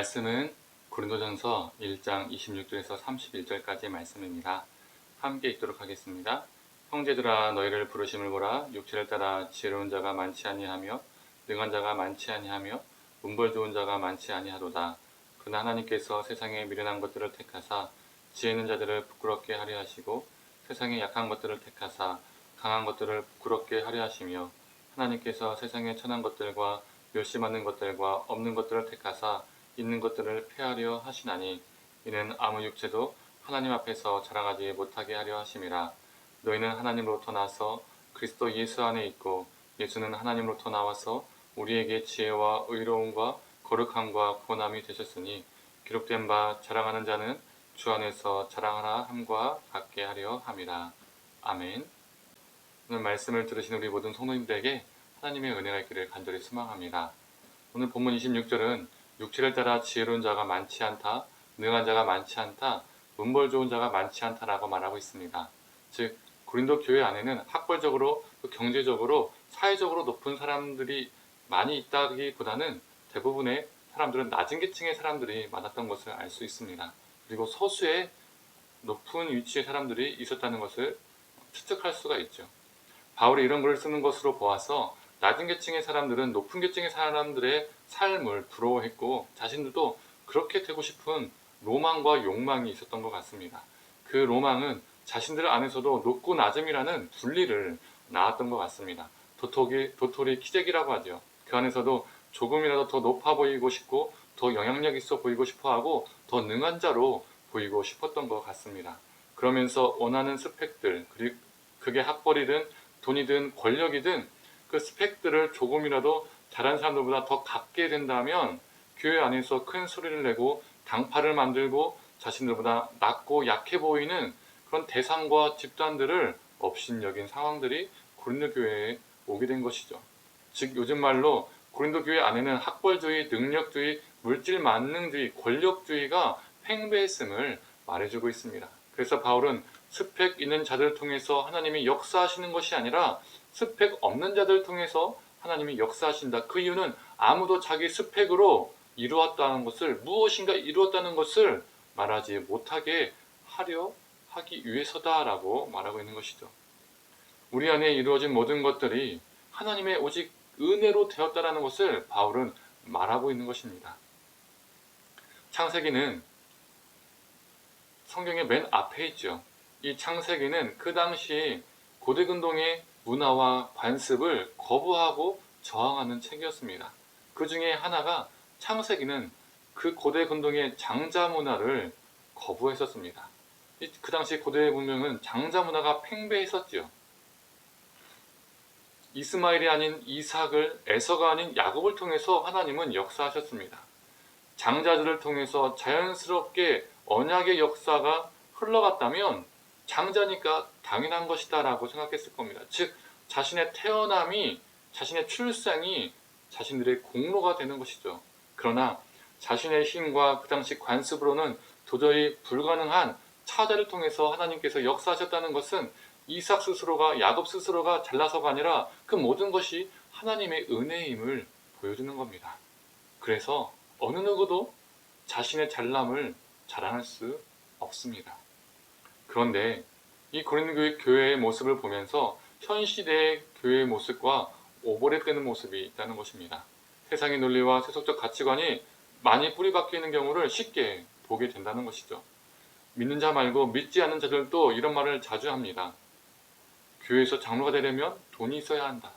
말씀은 고린도전서 1장 26절에서 31절까지의 말씀입니다. 함께 읽도록 하겠습니다. 형제들아 너희를 부르심을 보라 육체를 따라 지혜로운 자가 많지 아니하며 능한 자가 많지 아니하며 문벌 좋은 자가 많지 아니하도다. 그러나 하나님께서 세상에 미련한 것들을 택하사 지혜 있는 자들을 부끄럽게 하려 하시고 세상에 약한 것들을 택하사 강한 것들을 부끄럽게 하려 하시며 하나님께서 세상에 천한 것들과 멸시받는 것들과 없는 것들을 택하사 있는 것들을 폐하려 하시나니 이는 아무 육체도 하나님 앞에서 자랑하지 못하게 하려 하심이라. 너희는 하나님으로부터 나서 그리스도 예수 안에 있고 예수는 하나님으로부터 나와서 우리에게 지혜와 의로움과 거룩함과 구원함이 되셨으니 기록된 바 자랑하는 자는 주 안에서 자랑하라 함과 같게 하려 함이라. 아멘. 오늘 말씀을 들으신 우리 모든 성도님들에게 하나님의 은혜가 있기를 간절히 소망합니다. 오늘 본문 26절은 육체를 따라 지혜로운 자가 많지 않다, 능한 자가 많지 않다, 문벌 좋은 자가 많지 않다라고 말하고 있습니다. 즉 고린도 교회 안에는 학벌적으로 또 경제적으로 사회적으로 높은 사람들이 많이 있다기보다는 대부분의 사람들은 낮은 계층의 사람들이 많았던 것을 알 수 있습니다. 그리고 소수의 높은 위치의 사람들이 있었다는 것을 추측할 수가 있죠. 바울이 이런 글을 쓰는 것으로 보아서 낮은 계층의 사람들은 높은 계층의 사람들의 삶을 부러워했고 자신들도 그렇게 되고 싶은 로망과 욕망이 있었던 것 같습니다. 그 로망은 자신들 안에서도 높고 낮음이라는 분리를 낳았던 것 같습니다. 도토리, 도토리 키재기라고 하죠. 그 안에서도 조금이라도 더 높아 보이고 싶고 더 영향력 있어 보이고 싶어 하고 더 능한 자로 보이고 싶었던 것 같습니다. 그러면서 원하는 스펙들, 그리고 그게 학벌이든 돈이든 권력이든 그 스펙들을 조금이라도 다른 사람들보다 더 갖게 된다면 교회 안에서 큰 소리를 내고 당파를 만들고 자신들보다 낮고 약해 보이는 그런 대상과 집단들을 업신여긴 상황들이 고린도 교회에 오게 된 것이죠. 즉 요즘 말로 고린도 교회 안에는 학벌주의, 능력주의, 물질 만능주의, 권력주의가 팽배했음을 말해주고 있습니다. 그래서 바울은 스펙 있는 자들을 통해서 하나님이 역사하시는 것이 아니라 스펙 없는 자들을 통해서 하나님이 역사하신다. 그 이유는 아무도 자기 스펙으로 이루었다는 것을 무엇인가 이루었다는 것을 말하지 못하게 하려 하기 위해서다라고 말하고 있는 것이죠. 우리 안에 이루어진 모든 것들이 하나님의 오직 은혜로 되었다라는 것을 바울은 말하고 있는 것입니다. 창세기는 성경의 맨 앞에 있죠. 이 창세기는 그 당시 고대 근동의 문화와 관습을 거부하고 저항하는 책이었습니다. 그 중에 하나가 창세기는 그 고대 근동의 장자 문화를 거부했었습니다. 그 당시 고대 문명은 장자 문화가 팽배했었지요. 이스마엘이 아닌 이삭을 에서가 아닌 야곱을 통해서 하나님은 역사하셨습니다. 장자들을 통해서 자연스럽게 언약의 역사가 흘러갔다면 장자니까 당연한 것이다라고 생각했을 겁니다. 즉 자신의 태어남이 자신의 출생이 자신들의 공로가 되는 것이죠. 그러나 자신의 힘과 그 당시 관습으로는 도저히 불가능한 차자를 통해서 하나님께서 역사하셨다는 것은 이삭 스스로가 야곱 스스로가 잘나서가 아니라 그 모든 것이 하나님의 은혜임을 보여주는 겁니다. 그래서 어느 누구도 자신의 잘남을 자랑할 수 없습니다. 그런데 이 고린도 교회의 모습을 보면서 현 시대의 교회의 모습과 오버랩되는 모습이 있다는 것입니다. 세상의 논리와 세속적 가치관이 많이 뿌리박혀 있는 경우를 쉽게 보게 된다는 것이죠. 믿는 자 말고 믿지 않는 자들도 이런 말을 자주 합니다. 교회에서 장로가 되려면 돈이 있어야 한다.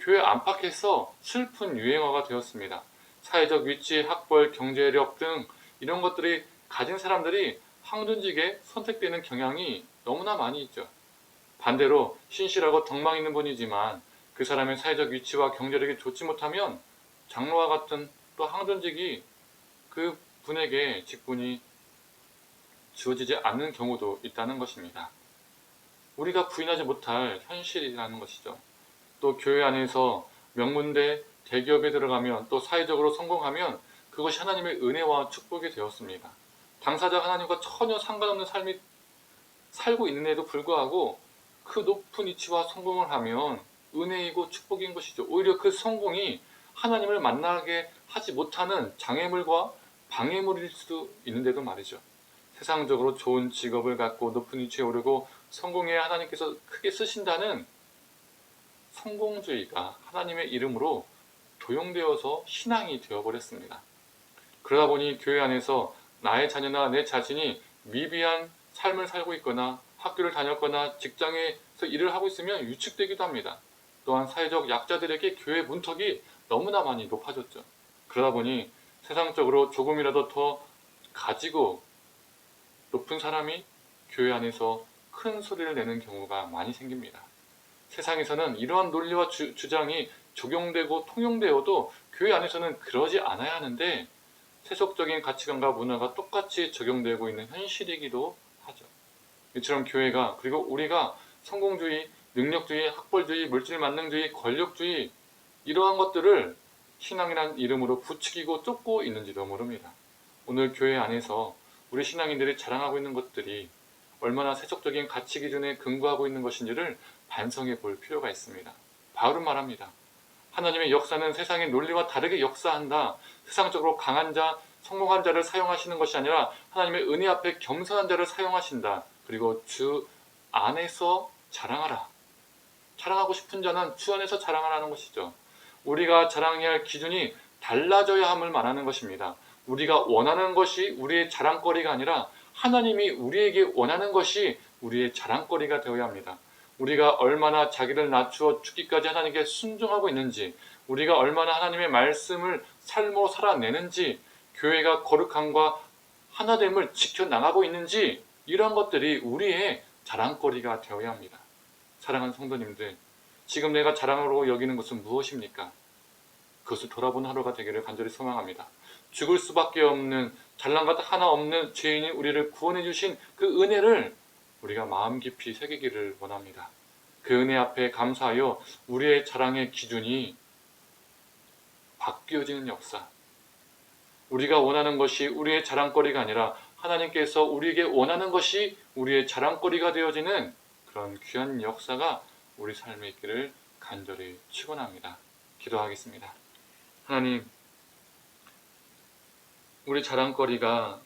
교회 안팎에서 슬픈 유행어가 되었습니다. 사회적 위치, 학벌, 경제력 등 이런 것들이 가진 사람들이 황둔직에 선택되는 경향이 너무나 많이 있죠. 반대로 신실하고 덕망 있는 분이지만 그 사람의 사회적 위치와 경제력이 좋지 못하면 장로와 같은 또 항전직이 그 분에게 직분이 주어지지 않는 경우도 있다는 것입니다. 우리가 부인하지 못할 현실이라는 것이죠. 또 교회 안에서 명문대, 대기업에 들어가면 또 사회적으로 성공하면 그것이 하나님의 은혜와 축복이 되었습니다. 당사자 하나님과 전혀 상관없는 삶이 살고 있는데도 불구하고 그 높은 위치와 성공을 하면 은혜이고 축복인 것이죠. 오히려 그 성공이 하나님을 만나게 하지 못하는 장애물과 방해물일 수도 있는데도 말이죠. 세상적으로 좋은 직업을 갖고 높은 위치에 오르고 성공해 하나님께서 크게 쓰신다는 성공주의가 하나님의 이름으로 도용되어서 신앙이 되어버렸습니다. 그러다 보니 교회 안에서 나의 자녀나 내 자신이 미비한 삶을 살고 있거나 학교를 다녔거나 직장에서 일을 하고 있으면 유축되기도 합니다. 또한 사회적 약자들에게 교회 문턱이 너무나 많이 높아졌죠. 그러다 보니 세상적으로 조금이라도 더 가지고 높은 사람이 교회 안에서 큰 소리를 내는 경우가 많이 생깁니다. 세상에서는 이러한 논리와 주, 주장이 적용되고 통용되어도 교회 안에서는 그러지 않아야 하는데 세속적인 가치관과 문화가 똑같이 적용되고 있는 현실이기도 하죠. 이처럼 교회가 그리고 우리가 성공주의, 능력주의, 학벌주의, 물질 만능주의, 권력주의 이러한 것들을 신앙이라는 이름으로 부추기고 쫓고 있는지도 모릅니다. 오늘 교회 안에서 우리 신앙인들이 자랑하고 있는 것들이 얼마나 세속적인 가치 기준에 근거하고 있는 것인지를 반성해 볼 필요가 있습니다. 바울은 말합니다. 하나님의 역사는 세상의 논리와 다르게 역사한다. 세상적으로 강한 자, 성공한 자를 사용하시는 것이 아니라 하나님의 은혜 앞에 겸손한 자를 사용하신다. 그리고 주 안에서 자랑하라. 자랑하고 싶은 자는 주 안에서 자랑하라는 것이죠. 우리가 자랑해야 할 기준이 달라져야 함을 말하는 것입니다. 우리가 원하는 것이 우리의 자랑거리가 아니라 하나님이 우리에게 원하는 것이 우리의 자랑거리가 되어야 합니다. 우리가 얼마나 자기를 낮추어 죽기까지 하나님께 순종하고 있는지, 우리가 얼마나 하나님의 말씀을 삶으로 살아내는지, 교회가 거룩함과 하나됨을 지켜나가고 있는지, 이러한 것들이 우리의 자랑거리가 되어야 합니다. 사랑하는 성도님들, 지금 내가 자랑으로 여기는 것은 무엇입니까? 그것을 돌아보는 하루가 되기를 간절히 소망합니다. 죽을 수밖에 없는 잘난 것 하나 없는 죄인이 우리를 구원해 주신 그 은혜를 우리가 마음 깊이 새기기를 원합니다. 그 은혜 앞에 감사하여 우리의 자랑의 기준이 바뀌어지는 역사. 우리가 원하는 것이 우리의 자랑거리가 아니라 하나님께서 우리에게 원하는 것이 우리의 자랑거리가 되어지는 그런 귀한 역사가 우리 삶에 있기를 간절히 축원합니다. 기도하겠습니다. 하나님, 우리 자랑거리가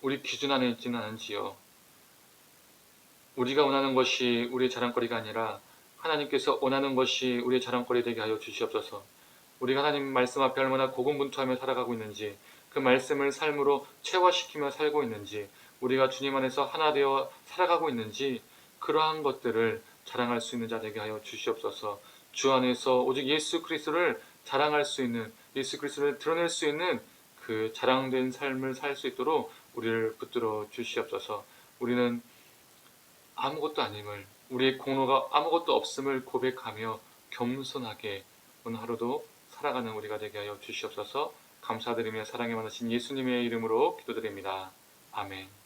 우리 기준 안에 있지는 않은지요. 우리가 원하는 것이 우리의 자랑거리가 아니라 하나님께서 원하는 것이 우리의 자랑거리 되게 하여 주시옵소서. 우리가 하나님 말씀 앞에 얼마나 고군분투하며 살아가고 있는지, 그 말씀을 삶으로 체화시키며 살고 있는지, 우리가 주님 안에서 하나 되어 살아가고 있는지, 그러한 것들을 자랑할 수 있는 자 되게 하여 주시옵소서. 주 안에서 오직 예수 그리스도를 자랑할 수 있는, 예수 그리스도를 드러낼 수 있는 그 자랑된 삶을 살 수 있도록 우리를 붙들어 주시옵소서. 우리는 아무것도 아님을 우리의 공로가 아무것도 없음을 고백하며 겸손하게 오늘 하루도 살아가는 우리가 되게 하여 주시옵소서. 감사드리며 사랑에 많으신 예수님의 이름으로 기도드립니다. 아멘.